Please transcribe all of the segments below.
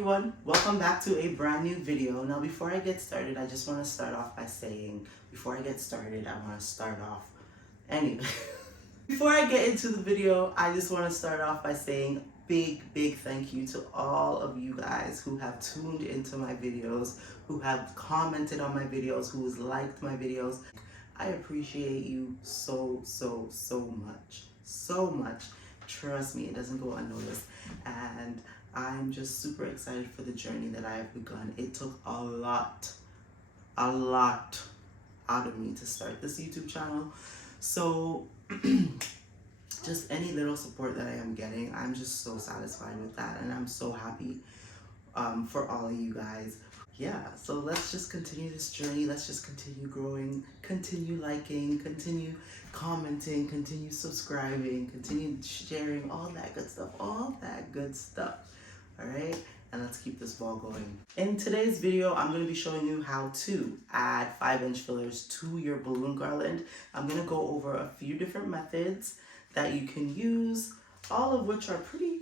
everyone, welcome back to a brand new video. Now before I get started, I just want to start off by saying, before I get started, before I get into the video, I just want to start off by saying big thank you to all of you guys who have tuned into my videos, who have commented on my videos, who has liked my videos. I appreciate you so much. Trust me, it doesn't go unnoticed. And I'm just super excited for the journey that I have begun. It took a lot out of me to start this YouTube channel. So just any little support that I am getting, I'm just so satisfied with that, and I'm so happy for all of you guys. Yeah, so let's just continue this journey. Let's just continue growing, continue liking, continue commenting, continue subscribing, continue sharing, all that good stuff, all right? And let's keep this ball going. In today's video, I'm going to be showing you how to add 5-inch fillers to your balloon garland. I'm going to go over a few different methods that you can use, all of which are pretty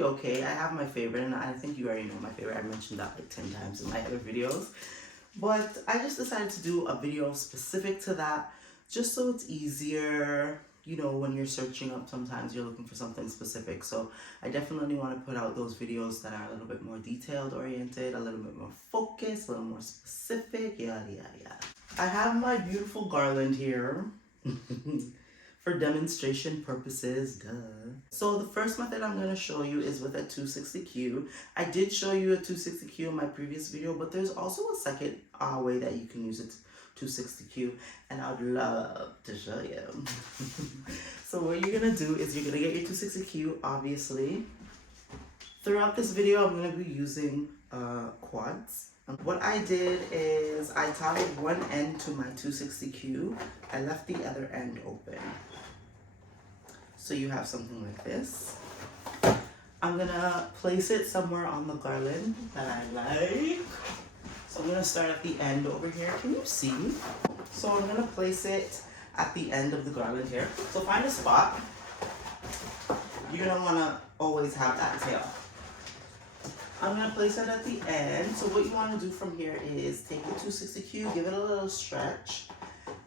okay. I have my favorite, and I think you already know my favorite. I mentioned that like 10 times in my other videos. But I just decided to do a video specific to that, just so it's easier. You know, when you're searching up, sometimes you're looking for something specific. So I definitely want to put out those videos that are a little bit more detailed oriented, a little bit more focused, a little more specific, yada. I have my beautiful garland here. For demonstration purposes, duh. So the first method I'm going to show you is with a 260Q. I did show you a 260Q in my previous video, but there's also a second way that you can use it, 260Q, and I'd love to show you. So what you're going to do is you're going to get your 260Q, obviously. Throughout this video, I'm going to be using quads. What I did is I tied one end to my 260Q. I left the other end open. So you have something like this. I'm gonna place it somewhere on the garland that I like. So I'm gonna start at the end over here. Can you see? So I'm gonna place it at the end of the garland here. So find a spot. You're gonna wanna always have that tail. I'm going to place it at the end. So what you want to do from here is take the 260Q, give it a little stretch,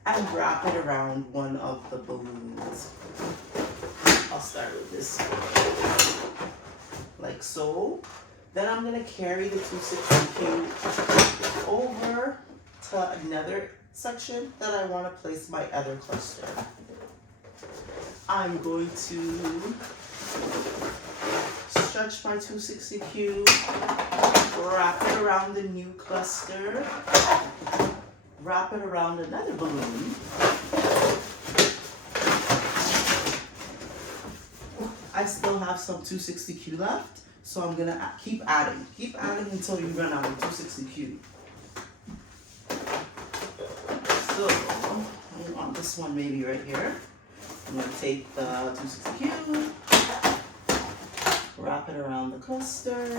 and wrap it around one of the balloons. I'll start with this one, like so. Then I'm going to carry the 260Q over to another section that I want to place my other cluster. I'm going to stretch my 260Q, wrap it around the new cluster, wrap it around another balloon, I still have some 260Q left, so I'm gonna keep adding until you run out of 260Q. So I want this one maybe right here. I'm gonna take the 260Q, wrap it around the cluster,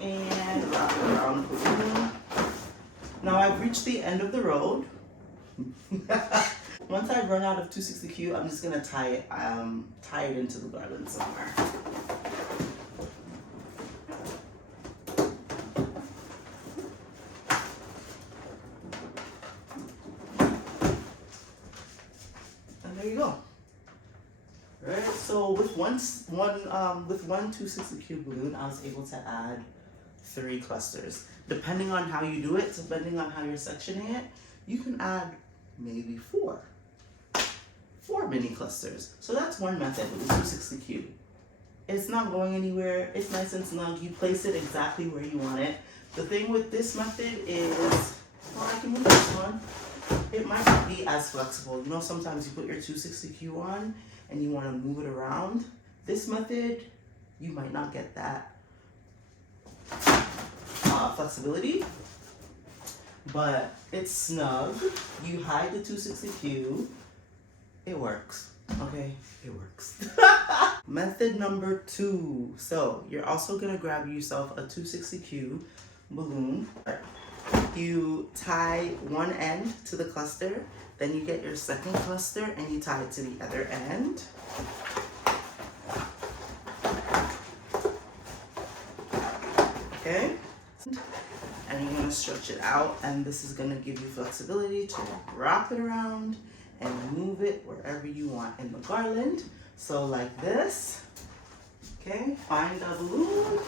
and wrap it around the balloon. Now I've reached the end of the road. Once I run out of 260Q, I'm just gonna tie it into the garland somewhere. And there you go. Right, so with one 260Q balloon, I was able to add 3 clusters. Depending on how you do it, depending on how you're sectioning it, you can add maybe 4 mini clusters. So that's one method with the 260Q. It's not going anywhere. It's nice and snug. You place it exactly where you want it. The thing with this method is, well, I can move this one. It might not be as flexible. You know, sometimes you put your 260Q on and you want to move it around. This method, you might not get that flexibility, but it's snug. You hide the 260Q. It works. Okay, it works. Method number 2. So you're also gonna grab yourself a 260Q balloon. You tie one end to the cluster, then you get your second cluster and you tie it to the other end. stretch it out, and this is gonna give you flexibility to wrap it around and move it wherever you want in the garland. So like this. Okay, find a balloon.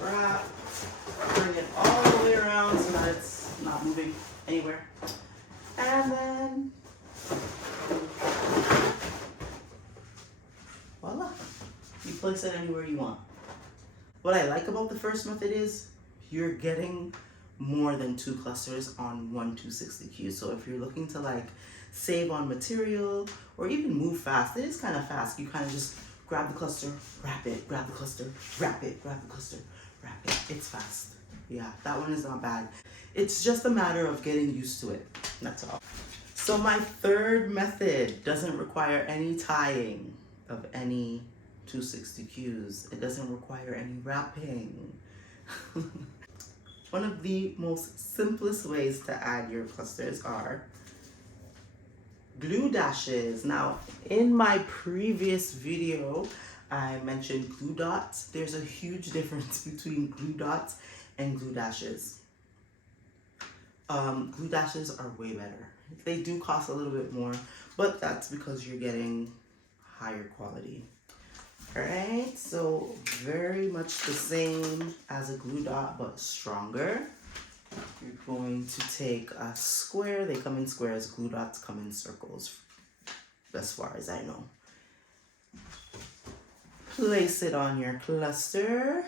Wrap, bring it all the way around so that it's not moving anywhere. And then, voila, you place it anywhere you want. What I like about the first method is you're getting more than 2 clusters on one 260 cube. So if you're looking to like save on material or even move fast, it is kind of fast. You kind of just grab the cluster, wrap it, grab the cluster, wrap it, grab the cluster, wrap it. It's fast. Yeah, that one is not bad. It's just a matter of getting used to it. That's all. So my third method doesn't require any tying of any 260 cues. It doesn't require any wrapping. One of the most simplest ways to add your clusters are glue dashes. Now, in my previous video, I mentioned glue dots. There's a huge difference between glue dots and glue dashes. Glue dashes are way better. They do cost a little bit more, but that's because you're getting higher quality. All right, so very much the same as a glue dot, but stronger. You're going to take a square. They come in squares. Glue dots come in circles, as far as I know. Place it on your cluster.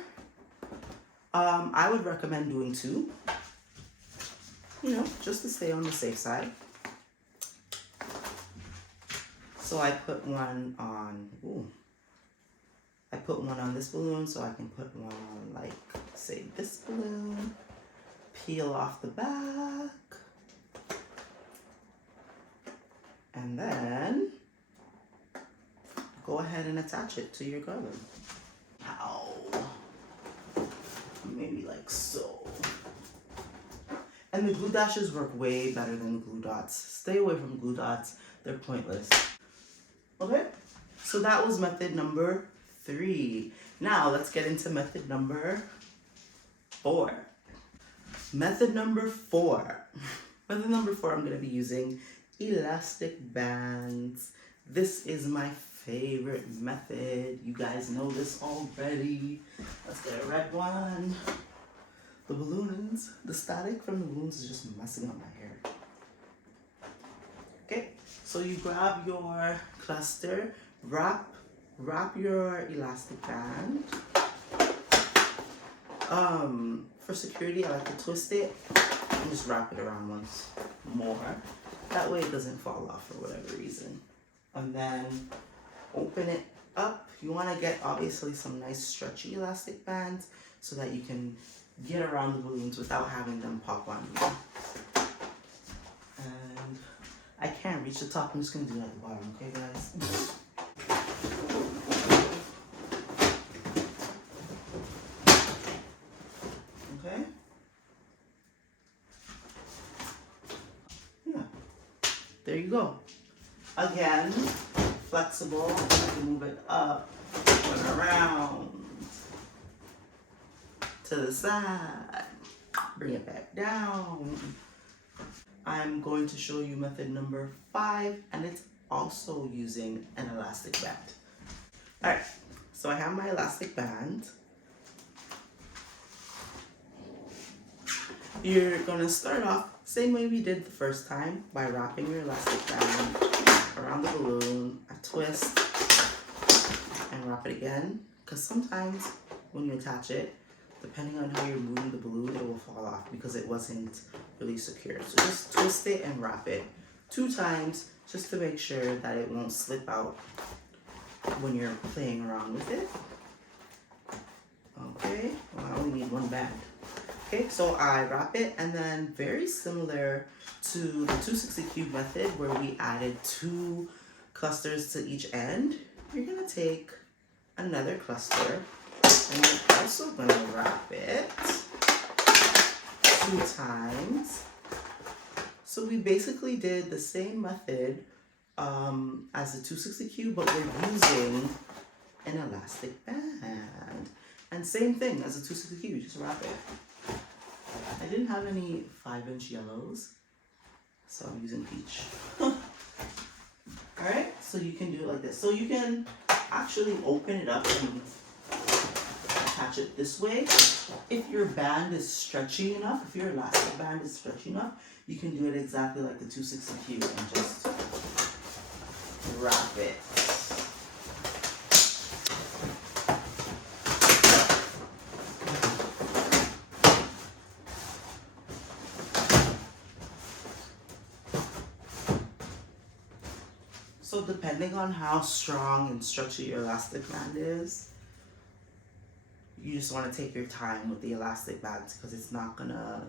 I would recommend doing 2, just to stay on the safe side. So I put one on, I put one on this balloon, so I can put one on, like, say this balloon. Peel off the back. And then go ahead and attach it to your garland. Ow. Maybe like so. And the glue dashes work way better than glue dots. Stay away from glue dots. They're pointless. Okay, so that was method number 3. Now let's get into method number 4. Method number 4. Method number 4, I'm going to be using elastic bands. This is my favorite method. You guys know this already. Let's get a red one. The balloons, the static from the balloons is just messing up my hair. Okay, so you grab your cluster, wrap your elastic band. For security, I like to twist it and just wrap it around once more. That way it doesn't fall off for whatever reason. And then open it up. You want to get obviously some nice stretchy elastic bands so that you can get around the balloons without having them pop on you. And I can't reach the top. I'm just going to do it at the bottom, okay guys? Okay? Yeah. There you go. Again, flexible. You can move it up and around to the side. Bring it back down. I'm going to show you method number 5, and it's also using an elastic band. All right, so I have my elastic band. You're gonna start off same way we did the first time by wrapping your elastic band around the balloon, a twist, and wrap it again. Because sometimes when you attach it, depending on how you're moving the balloon, it will fall off because it wasn't really secure. So just twist it and wrap it 2 times just to make sure that it won't slip out when you're playing around with it. Okay, well, I only need 1 band. Okay, so I wrap it, and then very similar to the 260 cube method where we added 2 clusters to each end, you're gonna take another cluster and you're also gonna wrap it 2 times So we basically did the same method as the 260Q, but we're using an elastic band. And same thing as the 260Q, just wrap it. I didn't have any 5-inch yellows, so I'm using peach. Alright, so you can do it like this. So you can actually open it up and attach it this way. If your band is stretchy enough, if your elastic band is stretchy enough, you can do it exactly like the 260Q and just wrap it. So depending on how strong and stretchy your elastic band is, you just want to take your time with the elastic bands because it's not gonna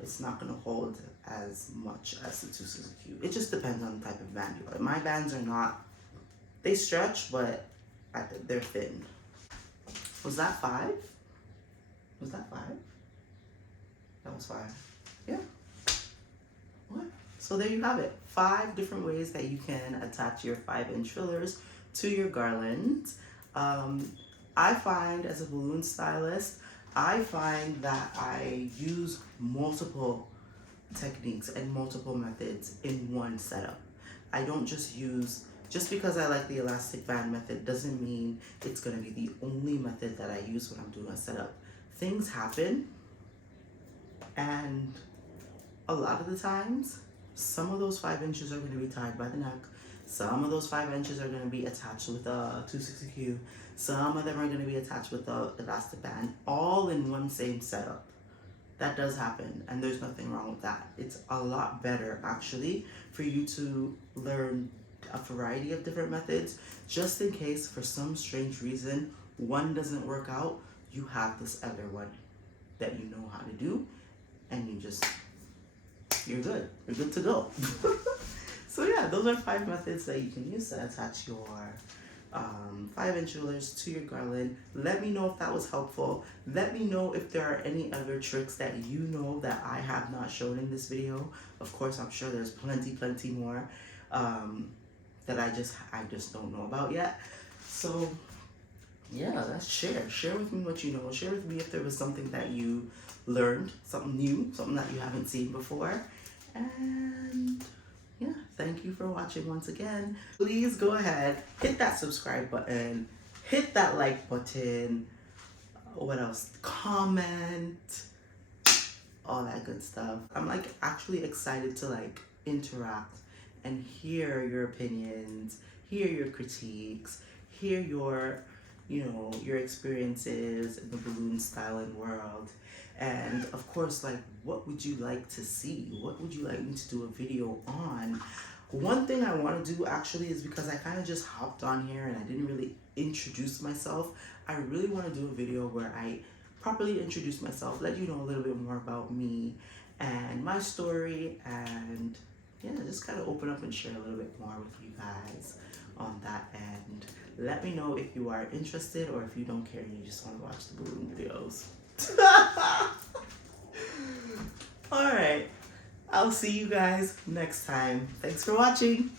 hold as much as the 260Q. It just depends on the type of band you are. My bands are not, they stretch, but they're thin. Was that 5? Was that 5? That was 5. Yeah. What? So there you have it. 5 different ways that you can attach your 5-inch fillers to your garland. I find as a balloon stylist, I find that I use multiple techniques and multiple methods in one setup. I don't just because I like the elastic band method doesn't mean it's gonna be the only method that I use when I'm doing a setup. Things happen, and a lot of the times, some of those 5 inches are gonna be tied by the neck. Some of those 5 inches are gonna be attached with a 260Q. Some of them are gonna be attached with the elastic band, all in one same setup. That does happen, and there's nothing wrong with that. It's a lot better, actually, for you to learn a variety of different methods, just in case, for some strange reason, one doesn't work out, you have this other one that you know how to do, and you're good. You're good to go. So yeah, those are 5 methods that you can use to attach your 5-inch fillers to your garland. Let me know if that was helpful. Let me know if there are any other tricks that you know that I have not shown in this video. Of course, I'm sure there's plenty more that I just don't know about yet. So yeah, let's share with me what you know. Share with me if there was something that you learned, something new, something that you haven't seen before. And yeah, thank you for watching once again. Please go ahead, hit that subscribe button, hit that like button, what else? Comment, all that good stuff. I'm like actually excited to like interact and hear your opinions, hear your critiques, hear your, your experiences in the balloon styling world. And of course, like, what would you like to see? What would you like me to do a video on? One thing I want to do actually is, because I kind of just hopped on here and I didn't really introduce myself, I really want to do a video where I properly introduce myself, let you know a little bit more about me and my story, and yeah, just kind of open up and share a little bit more with you guys on that end. Let me know if you are interested, or if you don't care and you just want to watch the balloon videos. Alright, I'll see you guys next time. Thanks for watching.